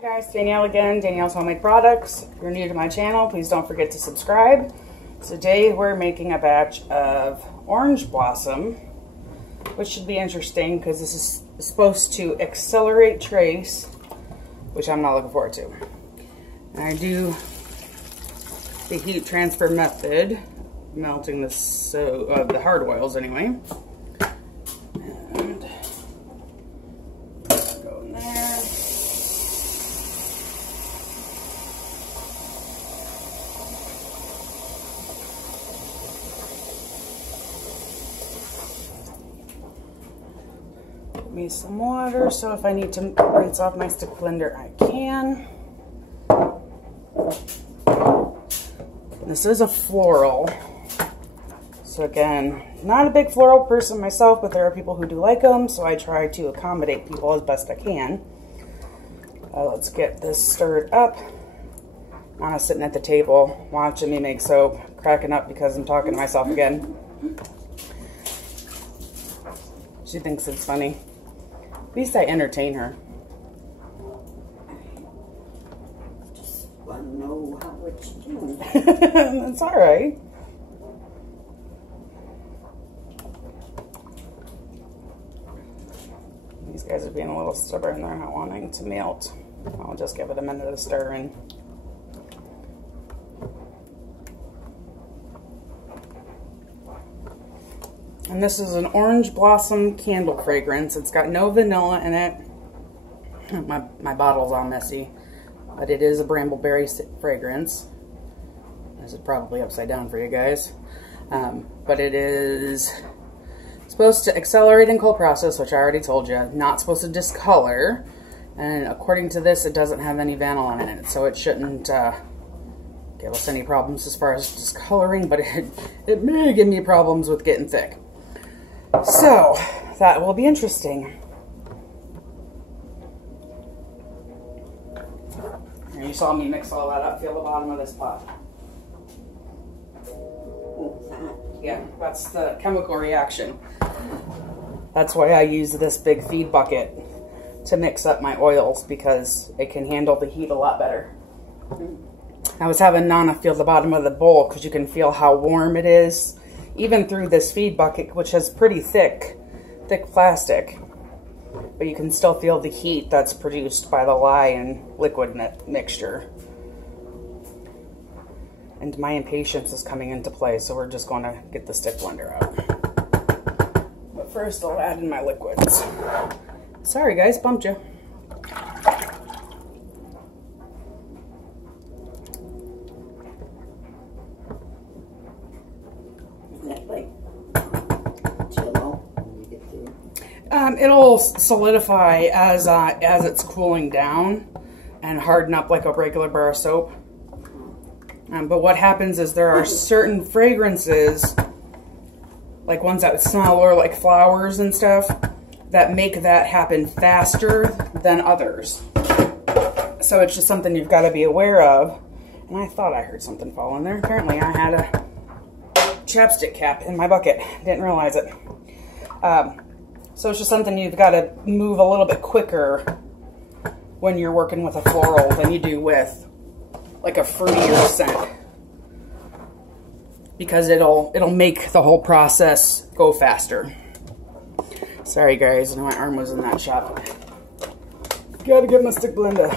Hi guys, Danielle again, Danielle's Homemade Products. If you're new to my channel, please don't forget to subscribe. Today we're making a batch of orange blossom, which should be interesting because this is supposed to accelerate trace, which I'm not looking forward to. And I do the heat transfer method, melting the hard oils anyway. And go in there. Put me some water, so if I need to rinse off my stick blender, I can. This is a floral. So again, not a big floral person myself, but there are people who do like them, so I try to accommodate people as best I can. Let's get this stirred up. Anna's sitting at the table watching me make soap, cracking up because I'm talking to myself again. She thinks it's funny. At least I entertain her. Just want to know how it's doing. That's all right. These guys are being a little stubborn. They're not wanting to melt. I'll just give it a minute of stirring. And this is an orange blossom candle fragrance. It's got no vanilla in it. My bottle's all messy, but it is a brambleberry fragrance. This is probably upside down for you guys. But it is supposed to accelerate and cold process, which I already told you. Not supposed to discolor. And according to this, it doesn't have any vanillin in it, so it shouldn't give us any problems as far as discoloring, but it may give me problems with getting thick. So, that will be interesting. And you saw me mix all that up. Feel the bottom of this pot. Yeah, that's the chemical reaction. That's why I use this big feed bucket to mix up my oils, because it can handle the heat a lot better. I was having Nana feel the bottom of the bowl because you can feel how warm it is, even through this feed bucket, which has pretty thick plastic. But you can still feel the heat that's produced by the lye and liquid mixture. And my impatience is coming into play, so we're just going to get the stick blender out. But first I'll add in my liquids. Sorry guys, bumped you. Isn't that like Jello when you get through? It'll solidify as it's cooling down and harden up like a regular bar of soap. But what happens is there are certain fragrances, like ones that smell or like flowers and stuff, that make that happen faster than others. So it's just something you've got to be aware of. And I thought I heard something fall in there. Apparently I had a chapstick cap in my bucket. Didn't realize it. So it's just something you've got to move a little bit quicker when you're working with a floral than you do with like a fruitier scent, because it'll make the whole process go faster. Sorry guys, my arm was in that shot. Gotta get my stick blender.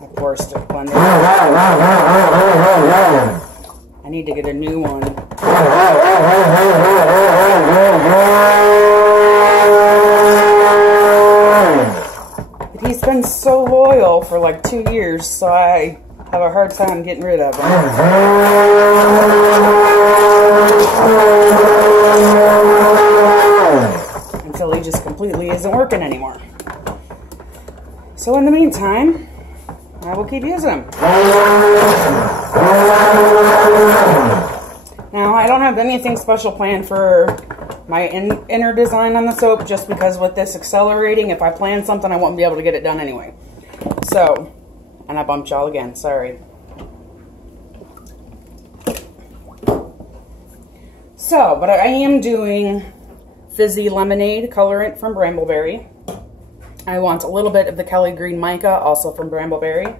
My poor stick blender. I need to get a new one. But he's been so loyal for like 2 years, so I have a hard time getting rid of him. Until he just completely isn't working anymore. So in the meantime, I will keep using them. Now, I don't have anything special planned for my inner design on the soap, just because with this accelerating, if I plan something, I won't be able to get it done anyway. So, and I bumped y'all again, sorry. So, but I am doing Fizzy Lemonade colorant from Brambleberry. I want a little bit of the Kelly Green Mica, also from Brambleberry.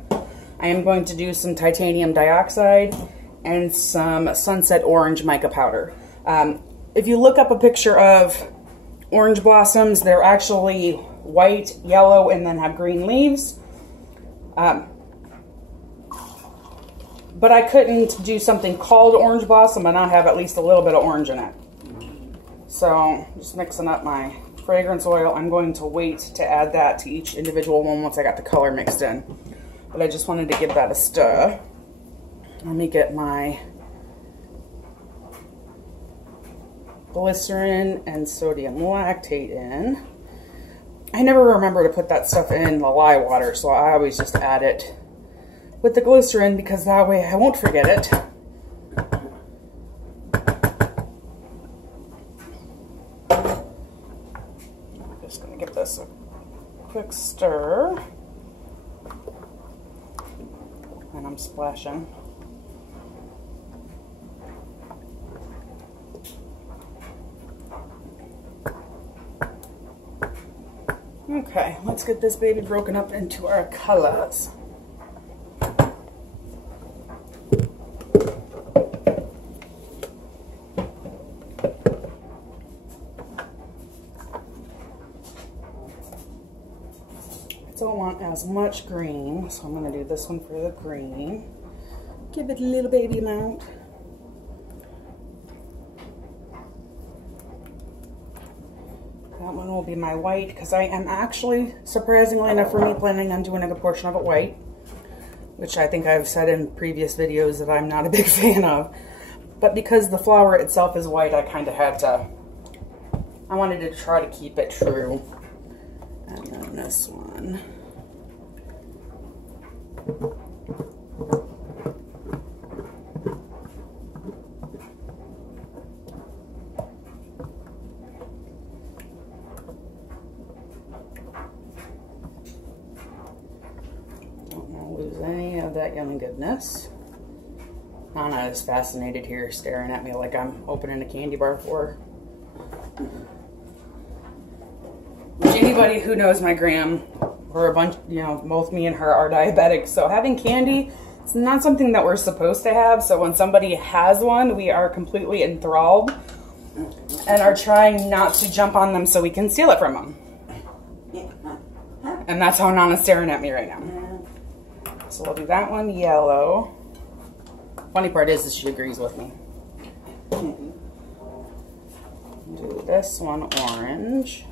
I am going to do some titanium dioxide and some Sunset Orange mica powder. If you look up a picture of orange blossoms, they're actually white, yellow, and then have green leaves. But I couldn't do something called orange blossom and not have at least a little bit of orange in it. So just mixing up my fragrance oil. I'm going to wait to add that to each individual one once I got the color mixed in. But I just wanted to give that a stir. Let me get my glycerin and sodium lactate in. I never remember to put that stuff in the lye water, so I always just add it with the glycerin because that way I won't forget it. I'm just going to give this a quick stir. And I'm splashing. Okay, let's get this baby broken up into our colors. I don't want as much green, so I'm going to do this one for the green. Give it a little baby amount. That one will be my white, because I am actually, surprisingly enough for me, planning on doing a good portion of it white, which I think I've said in previous videos that I'm not a big fan of. But because the flower itself is white, I kind of had to, I wanted to try to keep it true. And then this one. Don't want to lose any of that yummy goodness. Anna is fascinated here, staring at me like I'm opening a candy bar for her. Anybody who knows my gram, we're a bunch, you know, both me and her are diabetic, so having candy, it's not something that we're supposed to have. So when somebody has one, we are completely enthralled and are trying not to jump on them so we can steal it from them. And that's how Nana's staring at me right now. So we'll do that one yellow. Funny part is she agrees with me. Do this one orange.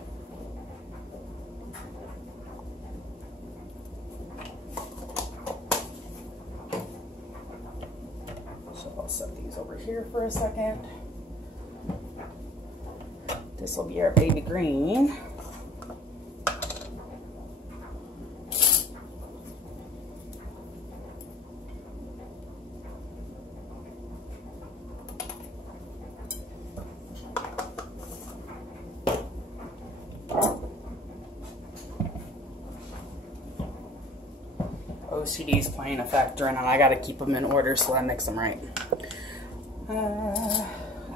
So I'll set these over here for a second. This will be our baby green. OCD's playing a factor in, and I gotta keep them in order so I mix them right.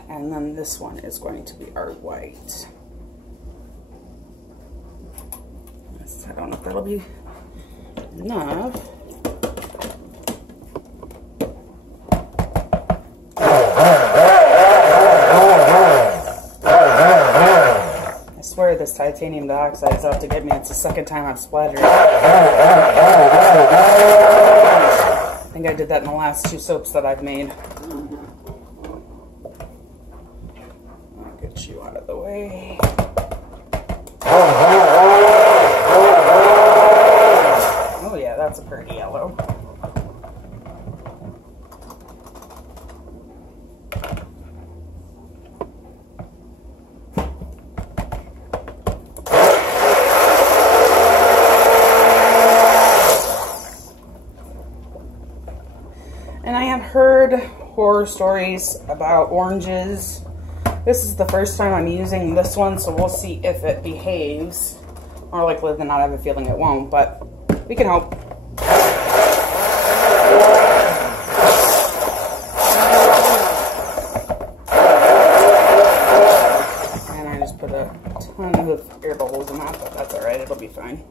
And then this one is going to be our white. I don't know if that'll be enough. I swear this titanium dioxide is out to get me. It's the second time I've splattered. I think I did that in the last 2 soaps that I've made. I'll get you out of the way. Oh yeah, that's a pretty yellow. And I have heard horror stories about oranges. This is the first time I'm using this one, so we'll see if it behaves. More likely than not, I have a feeling it won't, but we can hope. close them up, but that's all right. It'll be fine.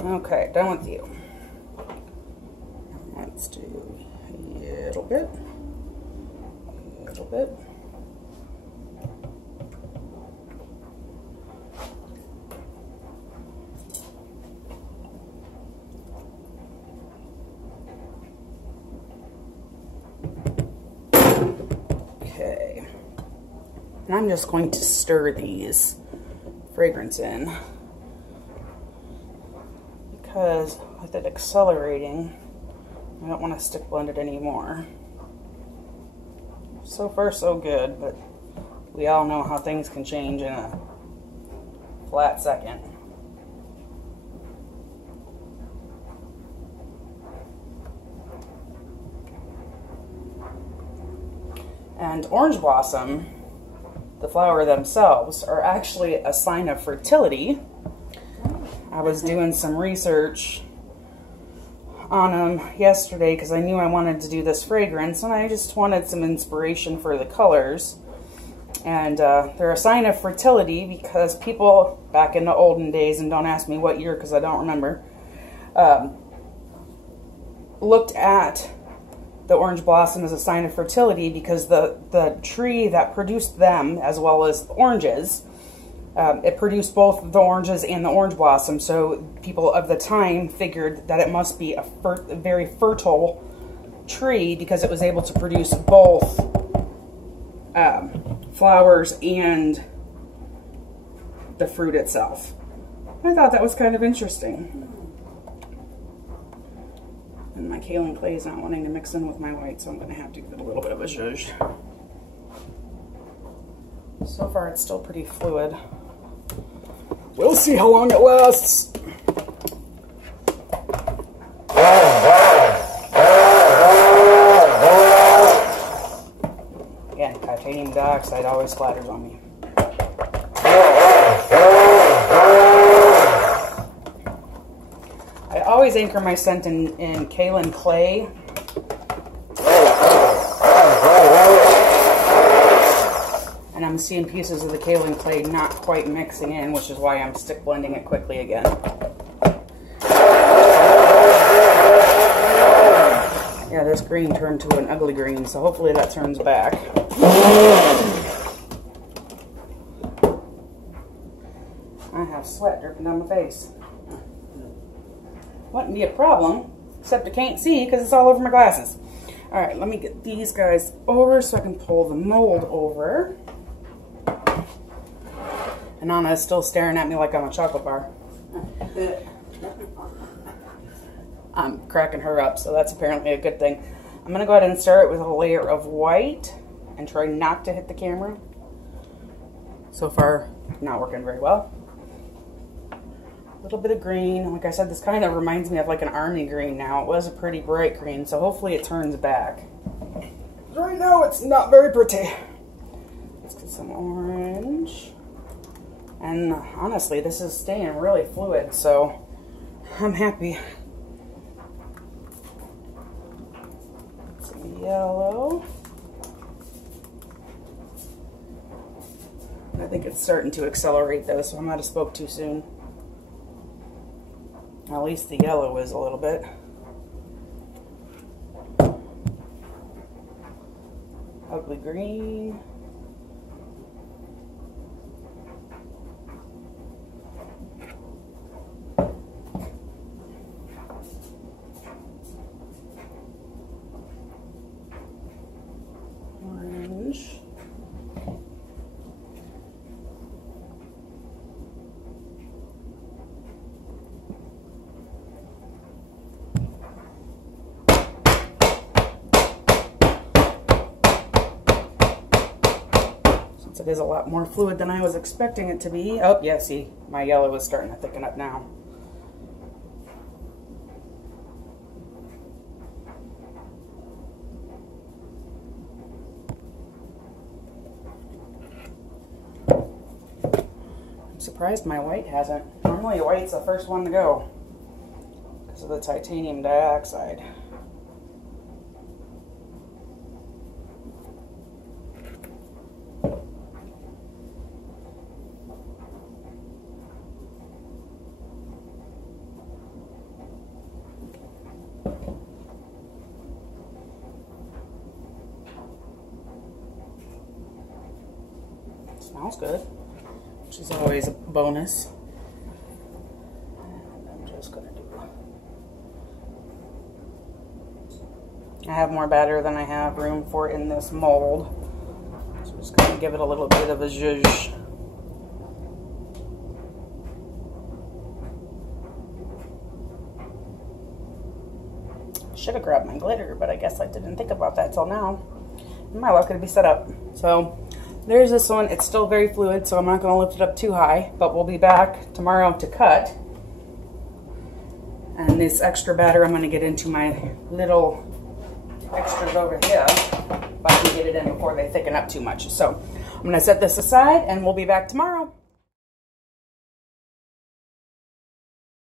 Okay, done with you. Let's do a little bit. A little bit. Okay. And I'm just going to stir these fragrance in, because with it accelerating, I don't want to stick blend it anymore. So far so good, but we all know how things can change in a flat second. And orange blossom, the flower themselves, are actually a sign of fertility. I was doing some research on them yesterday because I knew I wanted to do this fragrance, and I just wanted some inspiration for the colors. And they're a sign of fertility because people back in the olden days, and don't ask me what year because I don't remember, looked at the orange blossom as a sign of fertility because the tree that produced them, as well as oranges, it produced both the oranges and the orange blossom. So people of the time figured that it must be a very fertile tree because it was able to produce both flowers and the fruit itself. I thought that was kind of interesting. And my kaolin clay is not wanting to mix in with my white, so I'm going to have to give it a little bit of a zhuzh. So far it's still pretty fluid. We'll see how long it lasts. Again, titanium dioxide always splatters on me. I always anchor my scent in kaolin clay. And I'm seeing pieces of the kaolin clay not quite mixing in, which is why I'm stick blending it quickly again. Yeah, this green turned to an ugly green, so hopefully that turns back. I have sweat dripping down my face. Wouldn't be a problem, except I can't see because it's all over my glasses. Alright, let me get these guys over so I can pull the mold over. And Anna's still staring at me like I'm a chocolate bar. I'm cracking her up, so that's apparently a good thing. I'm going to go ahead and start with a layer of white and try not to hit the camera. So far, not working very well. A little bit of green. Like I said, this kind of reminds me of like an army green now. It was a pretty bright green, so hopefully it turns back. Right now, it's not very pretty. Let's get some orange. And honestly, this is staying really fluid, so I'm happy. Some yellow. I think it's starting to accelerate though, so I might have spoke too soon. At least the yellow is a little bit. Ugly green. Orange. Since it is a lot more fluid than I was expecting it to be. Oh, yeah, see, my yellow is starting to thicken up now. I'm surprised my white hasn't. Normally white's the first one to go because of the titanium dioxide. smells good, which is always a bonus. And I'm just gonna do. I have more batter than I have room for in this mold, so I'm just gonna give it a little bit of a zhuzh. Should have grabbed my glitter, but I guess I didn't think about that till now. My luck could be set up. So there's this one. It's still very fluid, so I'm not going to lift it up too high, but we'll be back tomorrow to cut. And this extra batter, I'm going to get into my little extras over here, if I can get it in before they thicken up too much. So I'm going to set this aside, and we'll be back tomorrow.